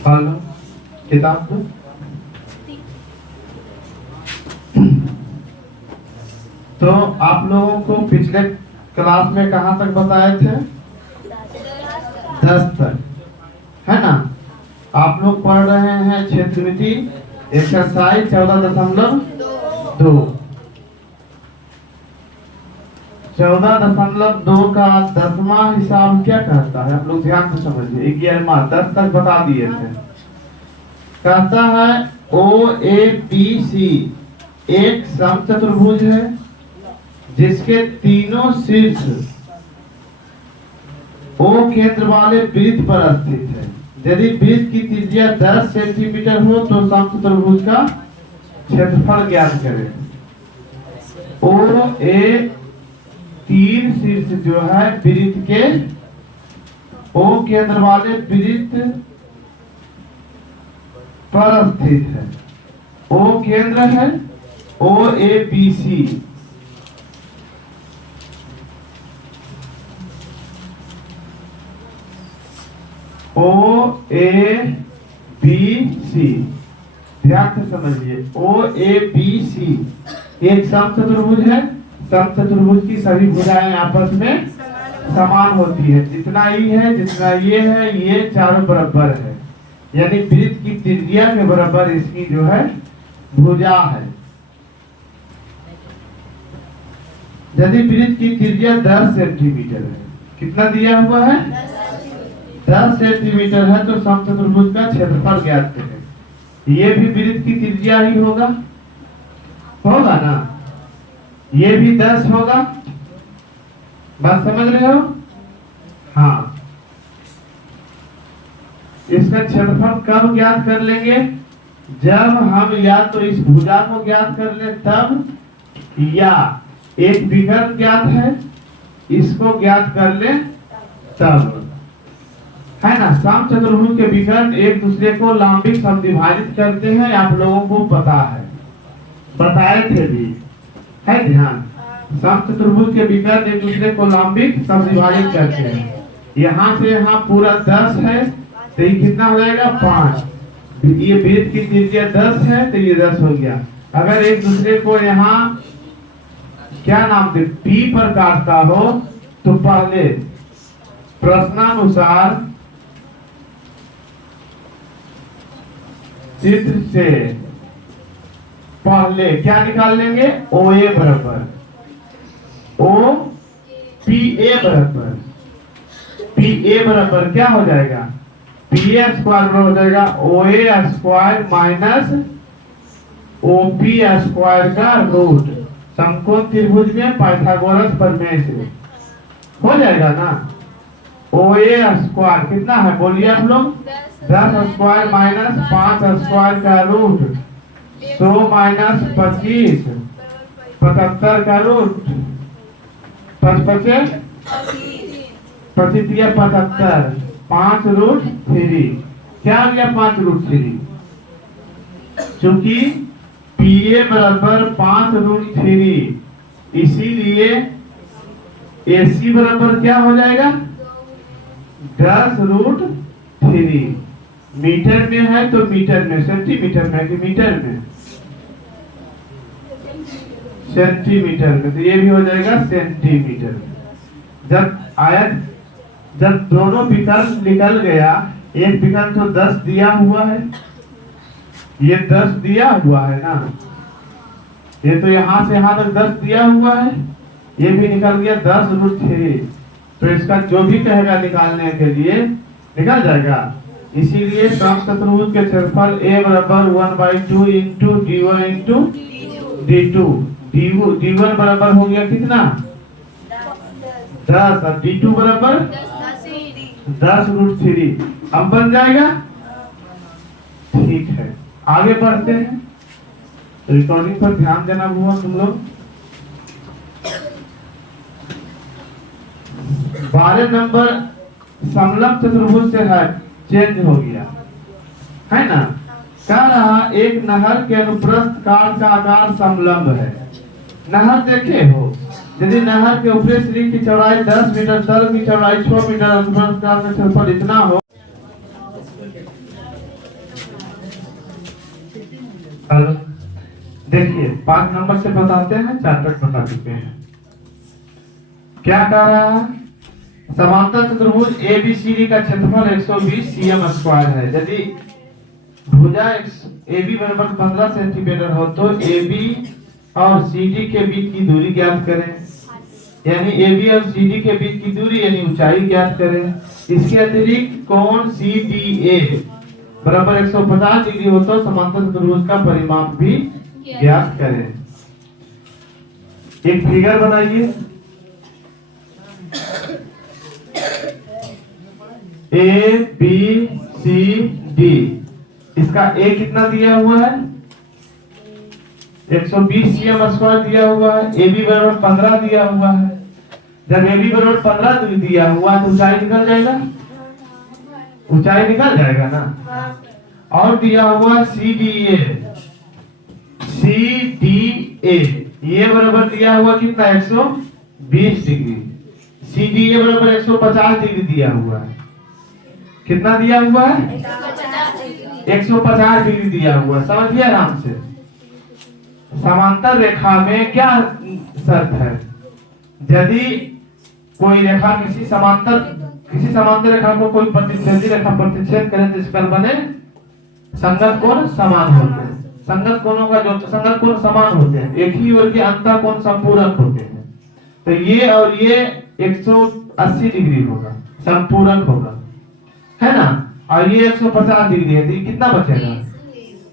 Hello, किताब दो। तो आप लोगों को पिछले क्लास में कहाँ तक बताए थे? 10 तक, है ना? आप लोग पढ़ रहे हैं क्षेत्रमिति एक्सरसाइज 14.2। 14.2 का 10वां हिसाब क्या कहता है? आप लोग ध्यान से समझिए। 11वां 10 तक बता दिए थे। कहता है OABC एक समचतुर्भुज है जिसके तीनों शीर्ष O केंद्र वाले वृत्त पर स्थित है। यदि वृत्त की त्रिज्या 10 सेंटीमीटर हो तो समचतुर्भुज का क्षेत्रफल ज्ञात करें। OA तीन शीर्ष जो है वृत्त के O केंद्र वाले वृत्त पर स्थित है। O केंद्र है OABC। OABC ध्यान से समझिए। OABC एक समचतुर्भुज है। समचतुर्भुज की सभी भुजाएं आपस में समान होती है। जितना ई है, जितना ये है, ये चारों बराबर है। यानी वृत्त की त्रिज्या के बराबर इसकी जो है भुजा है। यदि वृत्त की त्रिज्या 10 सेंटीमीटर है, कितना दिया हुआ है? 10 सेंटीमीटर है तो समचतुर्भुज का क्षेत्रफल ज्ञात करें। ये भी वृत्त की त्रिज्या ही होगा ना? ये भी 10 होगा। बात समझ रहे हो? हाँ। इसका क्षेत्रफल कब ज्ञात कर लेंगे? जब हम या तो इस भुजा को ज्ञात कर ले तब, या एक विकर्ण ज्ञात है इसको ज्ञात कर ले तब, है ना? समचतुर्भुज के विकर्ण एक दूसरे को लंबिक समद्विभाजित करते हैं। आप लोगों को पता है, बताए थे भी, है ध्यान? समचतुर्भुज के विकर्ण एक दूसरे को लंबिक समद्विभाजित करते हैं। यहाँ से यहाँ पूरा 10 है तो ये कितना हो जाएगा? 5। ये वृत्त की त्रिज्या 10 है तो ये 10 हो गया। अगर एक दूसरे को यहाँ क्या नाम दे, P पर काटता हो तो पहले प्रश्नानुसार चित्र से पहले क्या निकाल लेंगे? OA बराबर OPA बराबर PA बराबर क्या हो जाएगा? PA स्क्वायर हो जाएगा OA square minus OP square का रूट। समकोण त्रिभुज में पाइथागोरस प्रमेय से हो जाएगा ना? OA स्क्वायर कितना है बोलिए आप लोग? 10 स्क्वायर माइनस 5 स्क्वायर का रूट 100 माइनस 25 75 का रूट 55 25 75 5 रूट 3 क्या आ गया? 5 रूट 3। चूंकि PA बराबर 5 रूट 3 इसीलिए AC बराबर क्या हो जाएगा? 10 रूट 3। मीटर में है तो मीटर में, सेंटीमीटर में कि मीटर में? सेंटीमीटर में। तो ये भी हो जाएगा सेंटीमीटर में। जब दोनों विकर्ण निकल गया, एक विकर्ण तो 10 दिया हुआ है, ये 10 दिया हुआ है ना, ये तो यहाँ से यहाँ तक 10 दिया हुआ है, ये भी निकल गया 10 रूट 3। तो इसका जो भी कहेगा निकालने के लिए निकल जाएगा। इसीलिए समचतुर्भुज के क्षेत्रफल A बराबर 1/2 into D1 into D2। D1 बराबर हो गया कितना? 10 और D2 बराबर 10 रूट 3। अब बन जाएगा। ठीक है, आगे बढ़ते हैं। रिकॉर्डिंग पर ध्यान देना हुआ तुम लोग। 12 नंबर समलंब चतुर्भुज से है चेंज हो गया, है ना? कह रहा एक नहर के अनुप्रस्थ काट का आकार समलंब है। नहर देखे हो? यदि नहर के ऊपरी सिरे की चौड़ाई 10 मीटर, तल की चौड़ाई 6 मीटर, अनुप्रस्थ का क्षेत्रफल इतना हो। हेलो, देखिए 5 नंबर से बताते हैं, 4 तक बता चुके हैं। क्या कह रहा है? समांतर चतुर्भुज ABCD का क्षेत्रफल 120 cm² है। यदि भुजा AB बराबर 15 सेंटीमीटर हो तो AB और CD के बीच की दूरी ज्ञात करें। यानी AB और CD के बीच की दूरी यानी ऊंचाई ज्ञात करें। इसके अतिरिक्त कोण CDA बराबर 150 डिग्री हो तो समांतर चतुर्भुज का परिमाप भी ज्ञात करें। एक फिगर बनाइए। ABCD, इसका A कितना दिया हुआ है? 120 cm² दिया हुआ है। AB बराबर 15 दिया हुआ है। जब AB बराबर 15 दिया हुआ है तो ऊंचाई निकल जाएगा, ऊंचाई निकल जाएगा ना। और दिया हुआ CDA, ये बराबर दिया हुआ कितना? 120 डिग्री। CDA बराबर 150 डिग्री दिया हुआ है। कितना दिया हुआ है? 150 डिग्री दिया हुआ है। समझिए आराम से। समांतर रेखा में क्या शर्त है? यदि कोई रेखा किसी समांतर रेखा को कोई प्रतिच्छेदी रेखा प्रतिच्छेद करे तो इस पर बने संगत कोण समान होते हैं। संगत कोणों का जो संगत कोण समान होते हैं, एक ही ओर के अंतः कोण संपूरक होते हैं। तो ये और ये 180 डिग्री होगा, संपूरक होगा, है ना। और ये 150 डिग्री है, तो कितना बचेगा?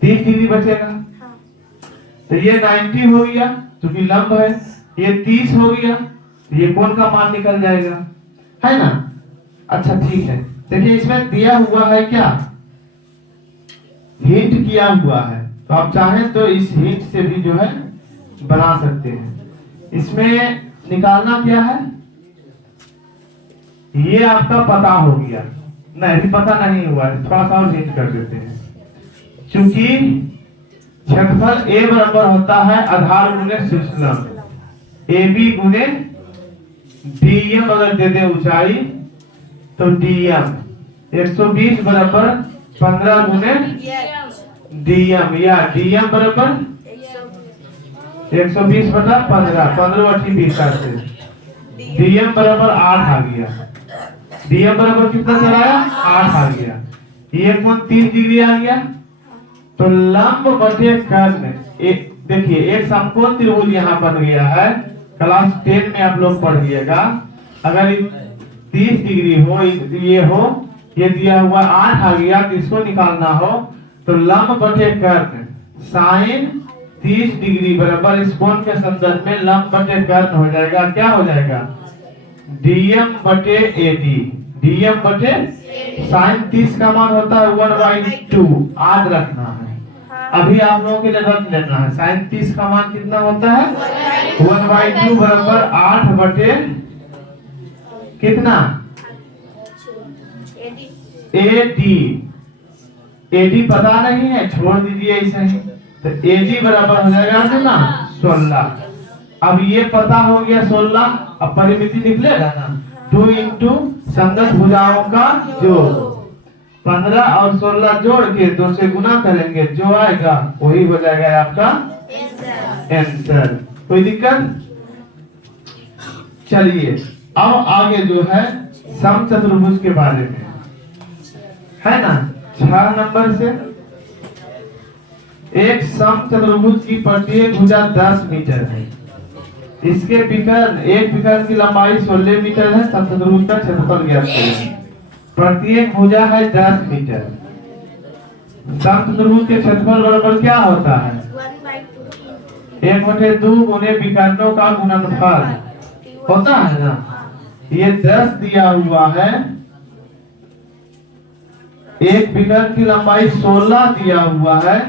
30 डिग्री बचेगा। तो ये 90 हो गया क्योंकि लंब है। ये 30 हो गया, तो ये कोण का मान निकल जाएगा, है ना। अच्छा ठीक है, देखिए इसमें दिया हुआ है क्या? हिंट किया हुआ है। तो आप चाहें तो इस हिंट से भी जो है बना सकते हैं। इसमें निकालना क्या है? ये आपका पता हो गया, नहीं पता नहीं हुआ, थोड़ा सा और हिंट कर देते हैं। क्योंकि क्षेत्रफल A बराबर होता है आधार गुने शीर्ष लंब, AB गुने DM अगर दे दे ऊंचाई तो DM। 120 बराबर 15 गुने DM, या DM बराबर 120 बटा 15, 15 × 20 से DM बराबर 8 आ गया। DM बराबर कितना चलाया? 8 आ गया। ये कोण 30 डिग्री आ गया। तो लंब बटे कर्ण, देखिए एक समकोण त्रिभुज यहाँ बन गया है। क्लास 10 में आप लोग पढ़िएगा। अगर 30 डिग्री हो, ये दिया हुआ 8 आ गया, तो इसको निकालना हो तो लंब बटे कर्ण साइन 30 डिग्री बराबर इस कोण के संदर्भ में लंब बटे कर्ण हो जाएगा। क्या हो जाएगा? DM बटे AD। DM बटे साइन 30 का मान होता है 1/2, याद रखना है। अभी आप लोगों के लिए रख लेना है। साइन 30 का मान कितना होता है? 1/2 बराबर 8 बटे कितना? AD पता नहीं है, छोड़ दीजिए ऐसे ही। तो AD बराबर हो जाएगा कितना? 16। अब ये पता हो गया 16। अब परिमिति निकलेगा ना, 2 × संगत भुजाओं का जोड़। 15 और 16 जोड़ के 2 से गुना करेंगे, जो आएगा वही हो जाएगा आपका आंसर। कोई दिक्कत? चलिए अब आगे जो है समचतुर्भुज के बारे में है ना। 6 नंबर से एक समचतुर्भुज की प्रत्येक भुजा 10 मीटर है। इसके एक विकर्ण की लंबाई 16 मीटर है। समचतुर्भुज का क्षेत्रफल ज्ञात करें। प्रत्येक भुजा है 10 मीटर। समचतुर्भुज के क्षेत्रफल बराबर क्या होता है? 1/2 गुने विकर्णों का गुणनफल होता है ना। ये 10 दिया हुआ है, एक विकर्ण की लंबाई 16 दिया हुआ है।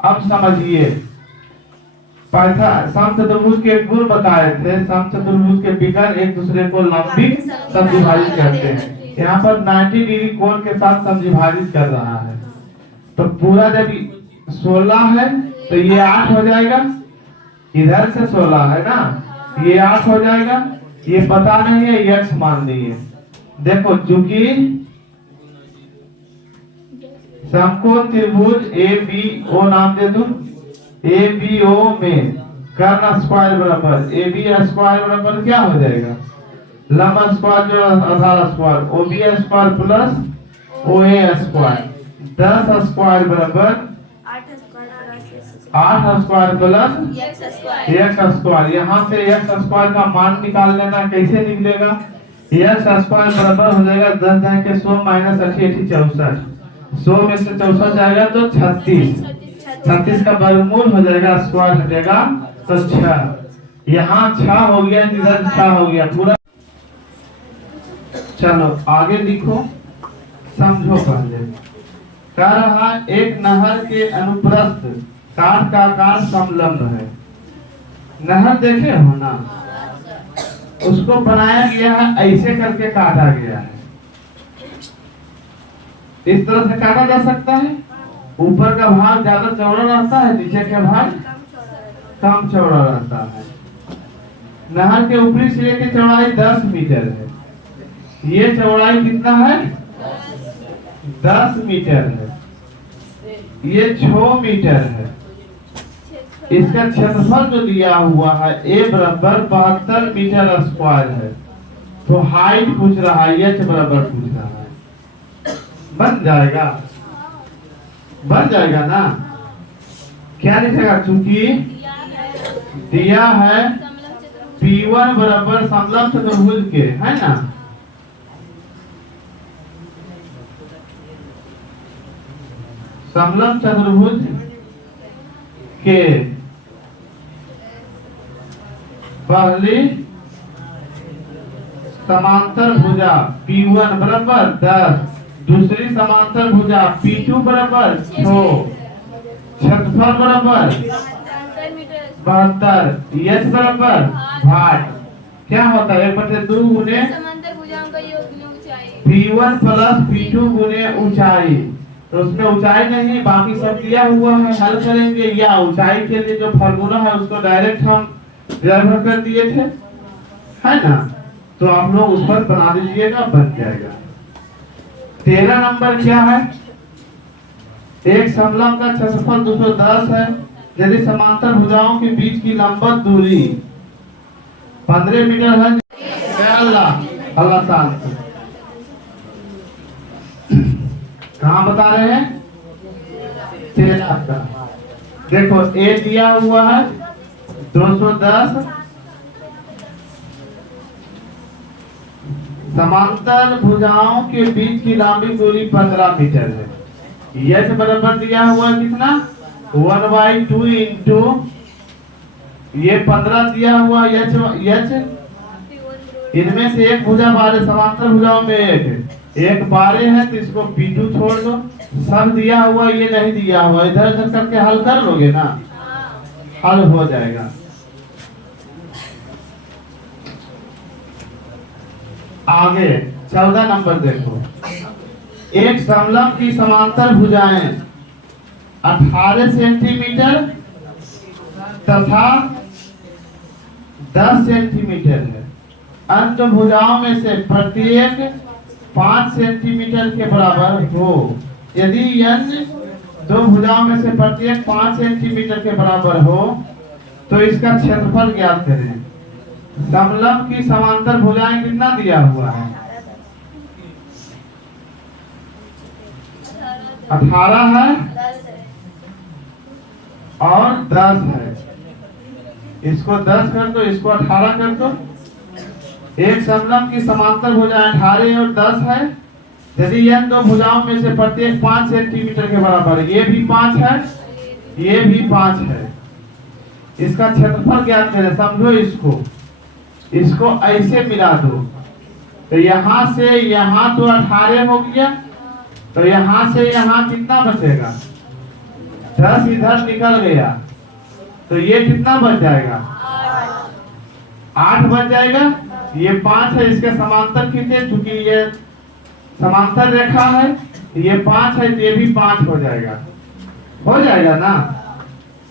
अब समझिए, समचतुर्भुज के गुण बताए थे। समचतुर्भुज के विकर्ण एक दूसरे को लंबित समद्विभाजित करते हैं। यहाँ पर 90 डिग्री कोण के साथ समद्विभाजित कर रहा है। तो पूरा जब 16 है तो ये 8 हो जाएगा। इधर से 16 है ना, ये 8 हो जाएगा। ये पता नहीं है, x मान लीजिए। देखो चूंकि समकोण त्रिभुज ABO नाम दे दूं, ABO में कर्ण स्क्वायर बराबर AB स्क्वायर बराबर क्या हो जाएगा, लंब स्क्वायर जो आधार square OB square plus OA square, 10 square बराबर 8 स्क्वायर प्लस x स्क्वायर। यहाँ से x स्क्वायर का मान निकाल लेना, कैसे निकलेगा, x स्क्वायर बराबर हो जाएगा 10 जाए के 100 माइनस 80 64, 100 में से 64 जाएगा तो 36, 36 का वर्गमूल हो जाएगा, स्क्वायर हटेगा तो 6। यहाँ 6 हो गया, इधर 6 हो गया पूरा। चलो आगे लिखो, समझो पहले। कह रहा एक नहर के अनुप्रस्थ काट का आकार समलंब है। नहर देखे हो ना, उसको बनाया गया है, ऐसे करके काटा गया है। इस तरह से काटा जा सकता है। ऊपर का भाग ज्यादा चौड़ा रहता है, नीचे का भाग कम चौड़ा रहता है। नहर के ऊपरी सिरे की चौड़ाई 10 मीटर है। ये चौड़ाई कितना है, 10 मीटर है। ये 6 मीटर है। इसका क्षेत्रफल जो दिया हुआ है A बराबर 72 मीटर स्क्वायर है। तो हाइट पूछ रहा है, h बराबर पूछ रहा है। बन जाएगा, बन जाएगा ना। क्या लिखेगा, चूंकि दिया है P1 बराबर समलंब चतुर्भुज के, है ना, समलंब चतुर्भुज के पहली समांतर भुजा P1 बराबर 10, दूसरी समांतर भुजा P2 बराबर 6, क्षेत्रफल बराबर 72, h बराबर 8। क्या होता है, 1/2 गुने P1 प्लस P2 गुने ऊंचाई। तो उसमें ऊंचाई नहीं, बाकी सब दिया हुआ है, हल करेंगे। या ऊंचाई के लिए जो फार्मूला है उसको डायरेक्ट हम निर्भर कर दिए थे, है ना। तो आप लोग उस पर बना दीजिएगा, बन जाएगा। 13 नंबर क्या है, एक समलंब का क्षेत्रफल 210 है यदि समांतर भुजाओं के बीच की लंबवत दूरी 15 मीटर है। अल्लाह शांति। कहाँ बता रहे हैं, 13 का। देखो A दिया हुआ है 210, समांतर भुजाओं के बीच की लंबी दूरी 15 मीटर है। h बराबर दिया हुआ है कितना, 1/2 इंटू ये 15 दिया हुआ h। इनमें से एक भुजा बारे, समांतर भुजाओं में एक बारे है, तो इसको P2 छोड़ दो। सब दिया हुआ, ये नहीं दिया हुआ, इधर उधर करके हल कर लोगे ना, हल हो जाएगा। आगे 14 नंबर देखो, एक समलंब की समांतर भुजाएं 18 सेंटीमीटर तथा 10 सेंटीमीटर है। अंत भुजाओं में से प्रत्येक 5 सेंटीमीटर के बराबर हो। यदि अन्य दो भुजाओं में से प्रत्येक 5 सेंटीमीटर के बराबर हो तो इसका क्षेत्रफल ज्ञात करें। समलंब की समांतर भुजाएं कितना दिया हुआ है, 18 है और 10 है। इसको 10 कर दो, इसको 18 कर दो। एक समलंब की समांतर भुजाएं 18 और 10 है यदि इन दो भुजाओं में से प्रत्येक 5 सेंटीमीटर के बराबर है। ये भी 5 है, ये भी 5 है। इसका क्षेत्रफल ज्ञात करें। समझो इसको ऐसे मिला दो, तो यहाँ से यहाँ तो 18 हो गया, तो यहाँ से यहाँ कितना बचेगा, 10 इधर निकल गया, तो ये कितना बच जाएगा, 8 बच जाएगा। ये 5 है, इसके समांतर खींचे, चूंकि ये समांतर रेखा है, ये 5 है, ये भी 5 हो जाएगा, हो जाएगा ना।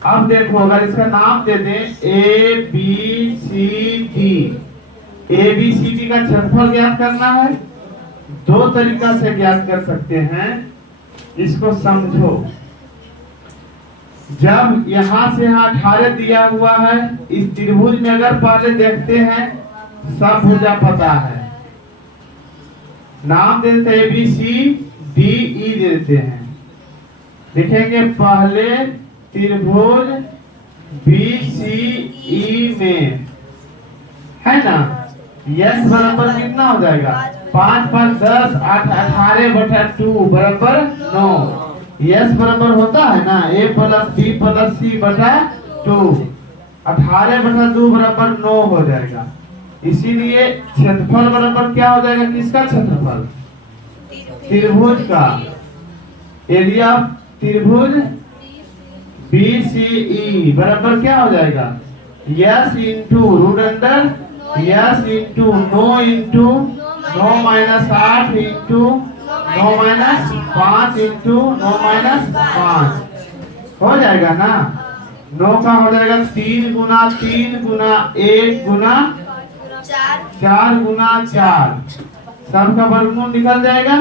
अब देखो अगर इसका नाम दे दें A B C D, A B C D का क्षेत्रफल ज्ञात करना है। दो तरीका से ज्ञात कर सकते हैं, इसको समझो। जब यहां से यहां 18 दिया हुआ है, इस त्रिभुज में अगर पहले देखते हैं सब भुजा पता है, नाम देते ए बी सी डी ई देते हैं। लिखेंगे पहले त्रिभुज बी सी ई में, है ना, यस बराबर कितना हो जाएगा 5 5 10 8 18/2 बराबर 9। यस बराबर होता है ना a plus b plus c बटा 2, 18/2 बराबर 9 हो जाएगा। इसीलिए क्षेत्रफल बराबर क्या हो जाएगा, किसका क्षेत्रफल, त्रिभुज का। एरिया त्रिभुज BCE बराबर क्या हो जाएगा, S into root under S into 9 into 9 minus 8 into 9 minus 5 into 9 minus 5 हो जाएगा ना। 9 का हो जाएगा 3 गुना 3 गुना 1 गुना 4 गुना 4, सबका वर्गमूल निकल जाएगा।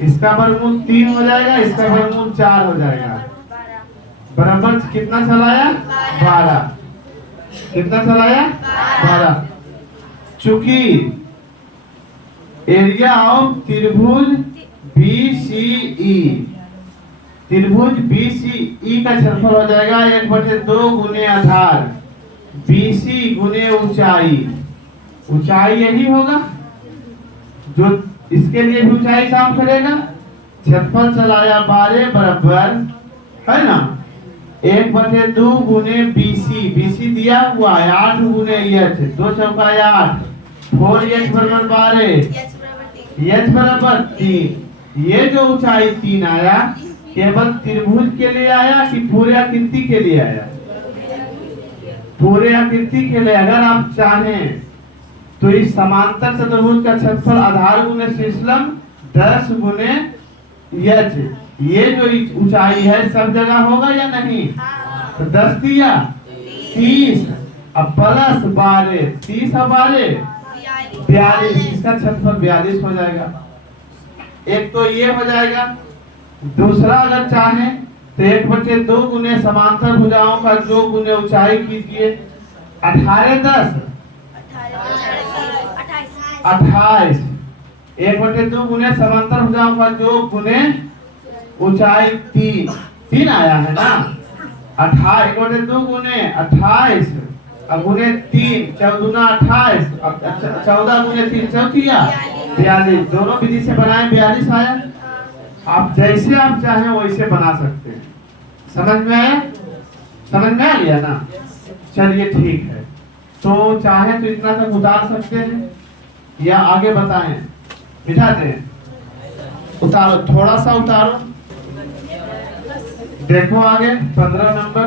इसका वर्गमूल 3 हो जाएगा, इसका वर्गमूल 4 हो जाएगा। बराबर कितना चलाया 12, कितना चलाया 12। चूंकि एरिया ऑफ त्रिभुज BCE, त्रिभुज BCE का क्षेत्रफल हो जाएगा 1/2 गुने आधार BC गुने ऊंचाई। ऊंचाई यही होगा, जो इसके लिए भी ऊंचाई काम करेगा। क्षेत्रफल चलाया 12 बराबर, है ना, 1/2 गुने BC, BC दिया हुआ है 8 गुने h, 2 चौका 8, 4h बराबर 12, h बराबर 3। ये जो ऊंचाई 3 आया केवल त्रिभुज के लिए आया कि पूरे आकृति के लिए आया, पूरे आकृति के लिए। अगर आप चाहें तो इस समांतर चतुर्भुज का क्षेत्रफल आधार गुने शीर्षलंब 10 गुने h, ये जो ऊंचाई है सब जगह होगा या नहीं, तो 10 दिया 30, अब प्लस 12, 30 और 12 42, इसका क्षेत्रफल 42 हो जाएगा। एक तो ये हो जाएगा। दूसरा अगर चाहे तो 1/2 गुने समांतर भुजाओं का जो गुने ऊंचाई कीजिए, 18 10 28, 1/2 गुने समांतर भुजाओं का जो गुने ऊंचाई 3 आया है ना। 1/2 गुने 28 अब गुने 3 14 28, अब 14 गुने 3 चौकिया 42। दोनों विधि से बनाए 42 आया। आप जैसे आप चाहें वैसे बना सकते हैं। समझ में आया, समझ में आ गया ना। चलिए ठीक है, तो चाहे तो इतना तक उतार सकते हैं या आगे बताएं, बिठाते हैं। उतारो, थोड़ा सा उतारो, देखो आगे 15 नंबर।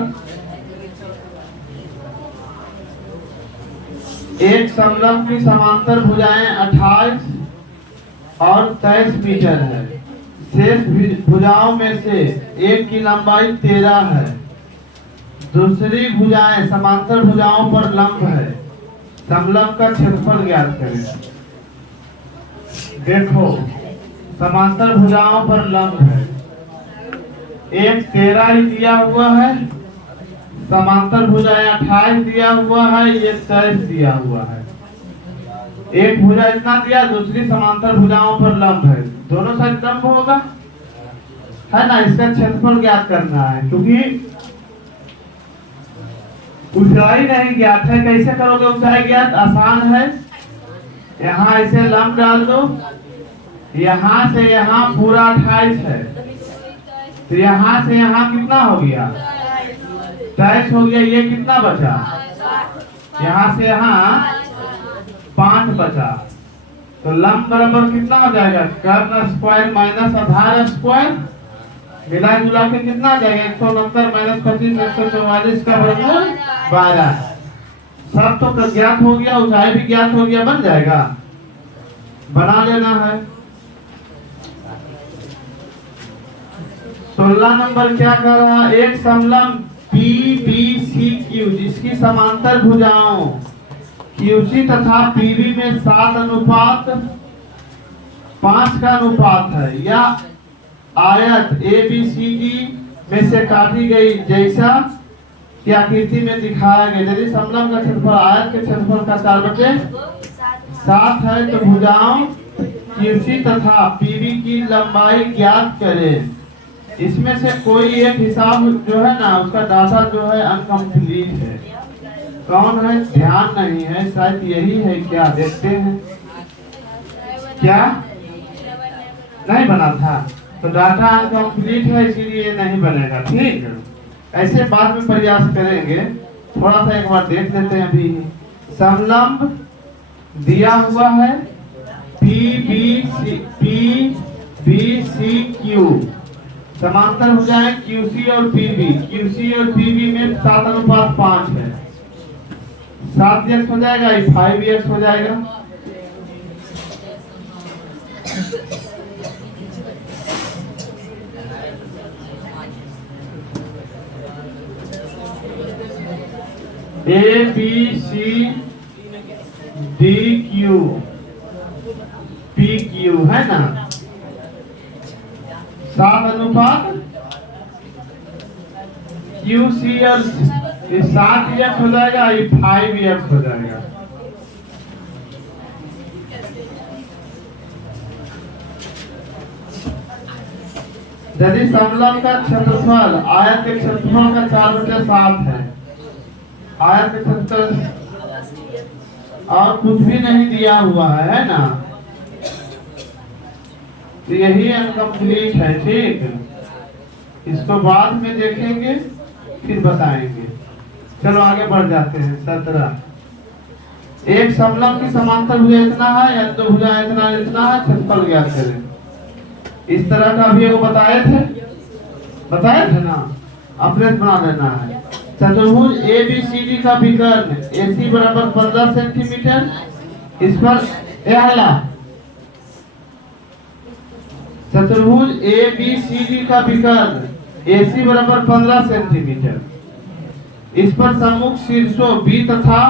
एक समलंब की समांतर भुजाएं 28 और 23 मीटर है। शेष भुजाओं में से एक की लंबाई 13 है। दूसरी भुजाएं समांतर भुजाओं पर लंब है। समलंब का क्षेत्रफल ज्ञात करें। देखो समांतर भुजाओं पर लंब है, एक 13 ही दिया हुआ है, समांतर भुजाएं 28 दिया हुआ है, ये 23 दिया हुआ है। एक भुजा इतना दिया, दूसरी समांतर भुजाओं पर लंब है, दोनों साइड लंब होगा, है ना। इसका क्षेत्रफल ज्ञात करना है, क्योंकि ऊंचाई नहीं ज्ञात है। कैसे करोगे ऊंचाई ज्ञात? आसान है। यहाँ ऐसे लंब डाल दो, यहाँ से यहाँ पूरा 28 है, तो यहाँ से यहाँ कितना हो गया 23 हो गया। ये कितना बचा, यहाँ से यहाँ 5 बचा, तो लंब बराबर कितना हो जाएगा, कर्ण स्क्वायर माइनस आधार स्क्वायर, मिला जुला के कितना आ जाएगा 169 माइनस 25 144 का वर्गमूल 12। सब तो ज्ञात हो गया, ऊंचाई भी ज्ञात हो गया, बन जाएगा, बना लेना है। 16 नंबर क्या कर रहा है, एक समलंब PBCQ जिसकी समांतर भुजाओं QC तथा PB में 7:5 का अनुपात है, या आयत ABCD में से काटी गई जैसा कि आकृति में दिखाया गया। यदि समलंब का क्षेत्रफल आयत के क्षेत्रफल का 4/7 है तो भुजाओं QC तथा PB की लंबाई ज्ञात करें। इसमें से कोई एक हिसाब जो है ना, उसका डाटा जो है अनकम्प्लीट है। कौन है ध्यान नहीं है, शायद यही है क्या, देखते हैं। क्या नहीं बना था तो डाटा अनकम्प्लीट है, इसीलिए नहीं बनेगा। ठीक है, ऐसे बाद में प्रयास करेंगे। थोड़ा सा एक बार देख लेते हैं। अभी समलंब दिया हुआ है PBCQ, समांतर हो जाए QC और PB। QC और PB में 7:5 है, 7x हो जाएगा, 5x हो जाएगा। ABCDQ PQ है ना, 7:5 QC और 7x हो जाएगा, 5x हो जाएगा। यदि समलंब का क्षेत्रफल आयत के क्षेत्रफल का 4/7 है, आयत के क्षेत्रफल और कुछ भी नहीं दिया हुआ है ना, तो यही अनकम्प्लीट है। ठीक, इसको बाद में देखेंगे फिर बताएंगे। चलो आगे बढ़ जाते हैं। 17 एक समलंब की समांतर भुजा इतना है या दो भुजा इतना है, क्षेत्रफल ज्ञात करें। इस तरह का अभी एगो बताए थे ना, अपने बना लेना है। चतुर्भुज ABCD का विकर्ण AC बराबर 15 सेंटीमीटर। इस पर चतुर्भुज ABCD का विकर्ण AC बराबर 15 सेंटीमीटर। इस पर सम्मुख शीर्षों B तथा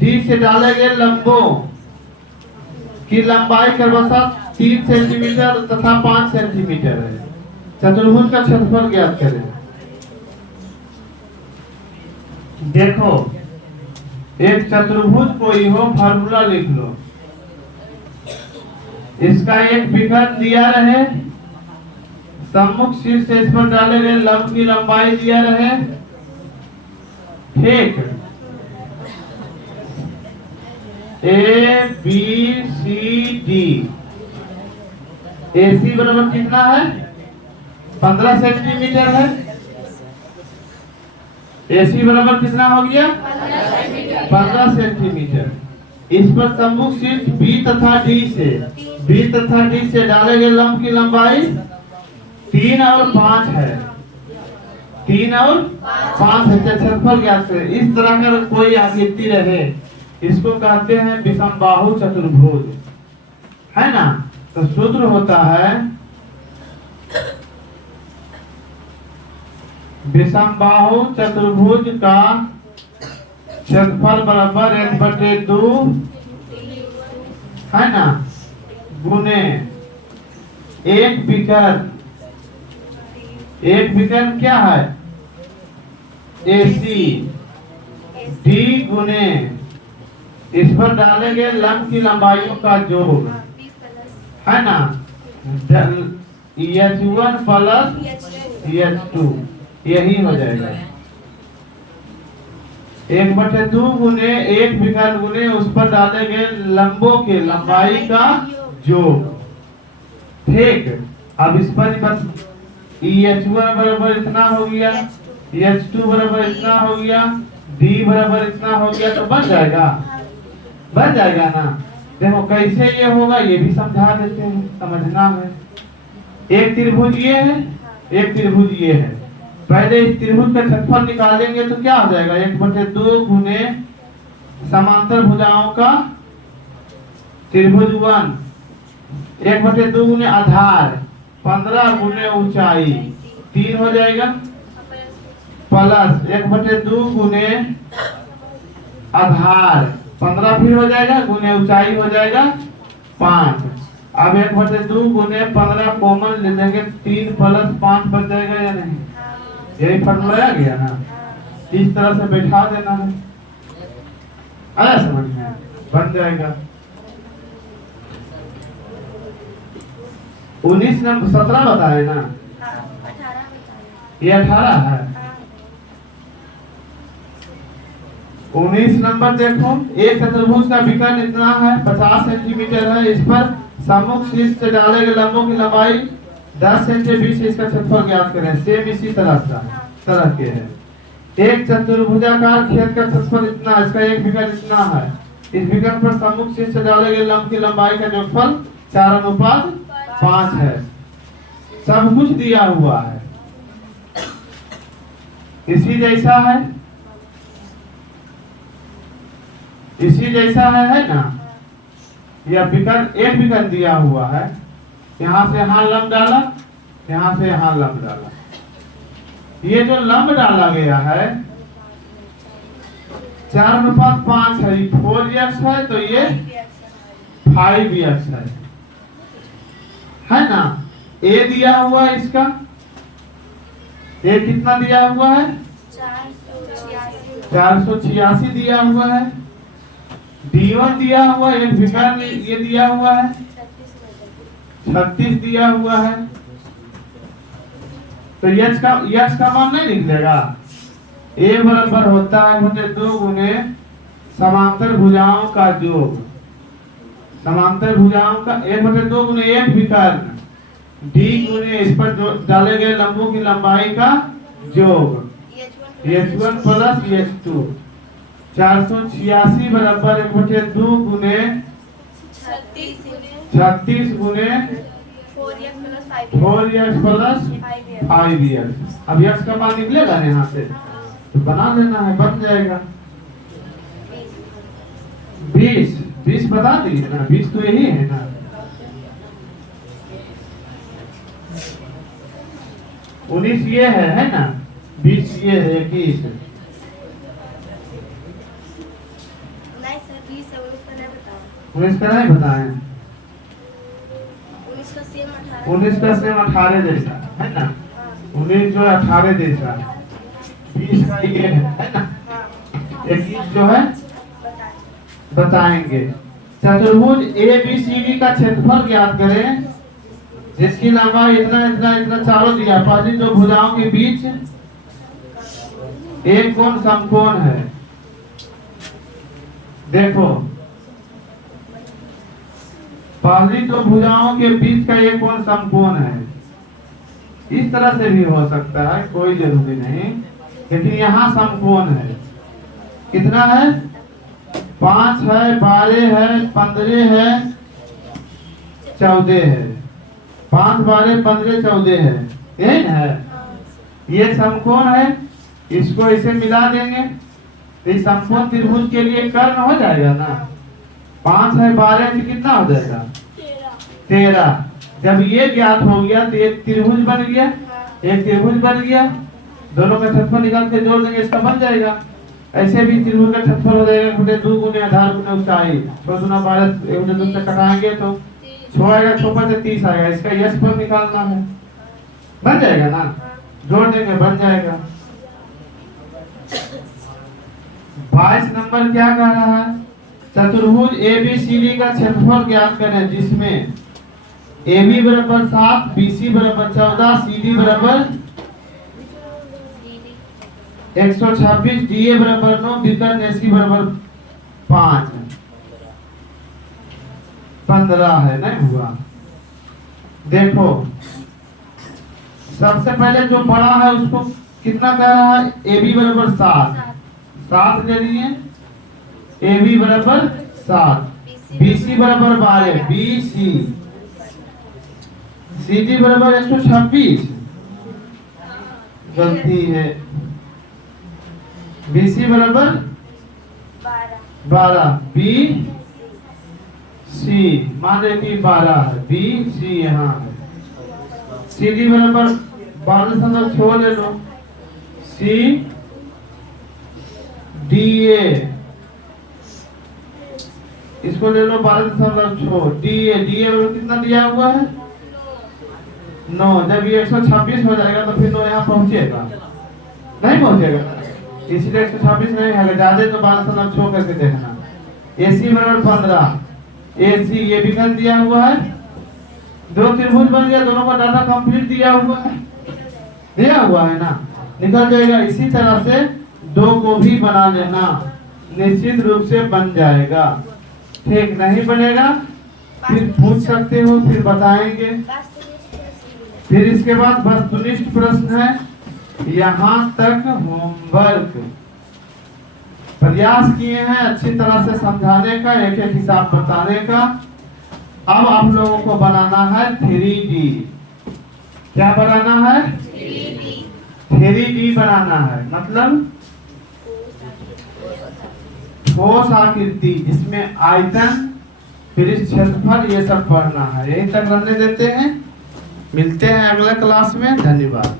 D से डाले गए लंबों की लंबाई क्रमशः 3 सेंटीमीटर तथा 5 सेंटीमीटर है। चतुर्भुज का क्षेत्रफल ज्ञात करें। देखो, एक चतुर्भुज कोई हो, फार्मूला लिख लो। इसका एक विकर्ण दिया रहे, सम्मुख शीर्ष इस पर डाले गए लंब की लंबाई दिया रहे। ठीक, ABCD AC बराबर कितना है, 15 सेंटीमीटर है। AC बराबर कितना हो गया, 15 सेंटीमीटर। इस पर सम्मुख शीर्ष B तथा D से डाले गए लंब की लंबाई 3 और 5 है। 3 और 5 है। क्षेत्रफल ज्ञात करें। इस तरह का कोई आकृति रहे, इसको कहते हैं विषमबाहु चतुर्भुज, है ना। तो सूत्र होता है विषमबाहु चतुर्भुज का क्षेत्रफल बराबर 1/2 है ना, गुने एक विकर्ण क्या है AC D गुने इस पर डाले गए लंब की लंबाइयों का जोड़, है ना, H1 प्लस H2, यही हो जाएगा। 1/2 गुने एक विकर्ण गुने उस पर डाले गए लंबों के लंबाई का जोड़। ठीक, अब इस पर बस H1 बराबर इतना हो गया, H2 बराबर इतना हो गया, D बराबर इतना हो गया, तो बन जाएगा ना। देखो कैसे ये होगा ये भी समझा देते हैं, समझना है। एक त्रिभुज ये है, एक त्रिभुज ये है। पहले इस त्रिभुज का क्षेत्रफल निकालेंगे तो क्या हो जाएगा, 1/2 गुने समांतर भुजाओं का त्रिभुज 1, 1/2 गुने आधार 15 गुने ऊंचाई 3 हो जाएगा। प्लस 1/2 गुने आधार 15 फिर हो जाएगा, गुने ऊंचाई हो जाएगा 5। अब 1/2 गुने 15 कॉमन ले लेंगे, 3 + 5 बच जाएगा या नहीं? यही फॉर्मूला आ गया ना, इस तरह से बैठा देना है। आया समझ में? बन जाएगा। 19 नंबर 17 बताए ना, 18 बताए। ये 18 है। 19 नंबर देखो, एक चतुर्भुज का विकर्ण इतना है 50 सेंटीमीटर है। इस पर सम्मुख शीर्ष से डाले गए लंबों की लंबाई 10 सेंटीमीटर 20 इसका क्षेत्रफल ज्ञात करें। सेम इसी तरह के है। एक चतुर्भुजाकार खेत का क्षेत्रफल इतना, इसका एक विकर्ण इतना है। इस विकर्ण पर सम्मुख शीर्ष से डाले गए लंब की लंबाई का जोगफल 4:5 है। सब कुछ दिया हुआ है, इसी जैसा है, इसी जैसा है ना। यह विकर्ण एक विकर्ण दिया हुआ है, यहाँ से यहाँ लंब डाला, यहाँ से यहाँ लंब डाला। ये जो लंब डाला गया है 4:5 है, 4x है, तो ये 5x है ना। ए दिया हुआ है, इसका ए कितना दिया हुआ है? 486 दिया हुआ है। D1 दिया हुआ है, एक विकर्ण ये दिया हुआ है 36 दिया हुआ है। तो यक्ष का मान नहीं निकलेगा। ए बराबर होता है 2 गुने समांतर भुजाओं का योग। समांतर भुजाओं का 1/2 गुने एक विकर्ण डी गुने इस पर जो डाले गए लंबों की लंबाई का योग, h1 + h2। 486 बराबर 1/2 गुने 36 गुने 4x + 5x। अब x का मान निकलेगा ना यहाँ से, तो बना लेना है, बन जाएगा 20 बता दीजिए ना, 20 तो यही है ना। उन्नीस ये है ना, 20 ये है, 21 है। उन्नीस का नहीं बताए, 19 का सेम 18 जैसा है ना। 19 जो 18 जैसा, 20 का ये है ना। 21 जो है बताएंगे। चतुर्भुज ABCD का क्षेत्रफल ज्ञात करें, जिसकी लंबाई इतना इतना इतना चारों दिया। पहली दो भुजाओं के बीच एक कोण समकोण है। देखो, पहली दो भुजाओं के बीच का एक कोण समकोण है। इस तरह से भी हो सकता है, कोई जरूरी नहीं, लेकिन यहाँ समकोण है। कितना है? 5 है, 12 है, 15 है, 14 है। 5, 12, 15, 14 है, यही ना है। ये समकोण है, इसको इसे मिला देंगे, इस समकोण त्रिभुज के लिए कर्ण हो जाएगा ना। 5 है, 12 है, कितना हो जाएगा? 13। जब ये ज्ञात हो गया तो एक त्रिभुज बन गया, एक त्रिभुज बन गया। दोनों का क्षेत्रफल निकाल के जोड़ देंगे, इसका बन जाएगा। ऐसे भी त्रिभुज का क्षेत्रफल हो जाएगा 2 गुने आधार गुने ऊंचाई। 12 1 2 से कटाएंगे तो 6 आएगा, 6 पर से 30 आएगा। इसका यश पर निकालना है, बन जाएगा ना, जोड़ देंगे बन जाएगा। 22 नंबर क्या कह रहा है? चतुर्भुज ABCD का क्षेत्रफल ज्ञात करें, जिसमें AB बराबर 7, BC बराबर 14, CD बराबर 126, DA बराबर 9, विकर्ण AC बराबर 5 है। 15 है, नहीं हुआ। देखो, सबसे पहले जो बड़ा है उसको कितना कह रहा है? AB बराबर 7 ले लिए। AB बराबर 7, BC बराबर 12, BC, CD बराबर 126, गलती है। BC बराबर 12, BC मान लो कि 12 है, BC यहाँ है। CD बराबर 12.6 ले लो, सी डी ए, इसको ले लो 12.6 डी ए कितना दिया हुआ है 9। जब ये 126 हो जाएगा तो फिर 9 यहाँ पहुंचेगा नहीं पहुंचेगा, इसलिए 126 नहीं है, ज्यादा तो 12.6 करके देखना। AC बराबर 15, AC ये विकल्प दिया हुआ है, दो त्रिभुज बन गया, दोनों का डाटा कंप्लीट दिया हुआ है ना, निकल जाएगा। इसी तरह से दो को भी बना लेना, निश्चित रूप से बन जाएगा। ठीक नहीं बनेगा फिर पूछ सकते हो, फिर बताएंगे। फिर इसके बाद वस्तुनिष्ठ प्रश्न है, यहाँ तक होमवर्क प्रयास किए हैं अच्छी तरह से समझाने का, एक एक हिसाब बताने का। अब आप लोगों को बनाना है 3D। क्या बनाना है 3D बनाना है, मतलब ठोस आकृति जिसमें आयतन फिर क्षेत्रफल ये सब पढ़ना है। यहीं तक रहने देते हैं, मिलते हैं अगले क्लास में। धन्यवाद।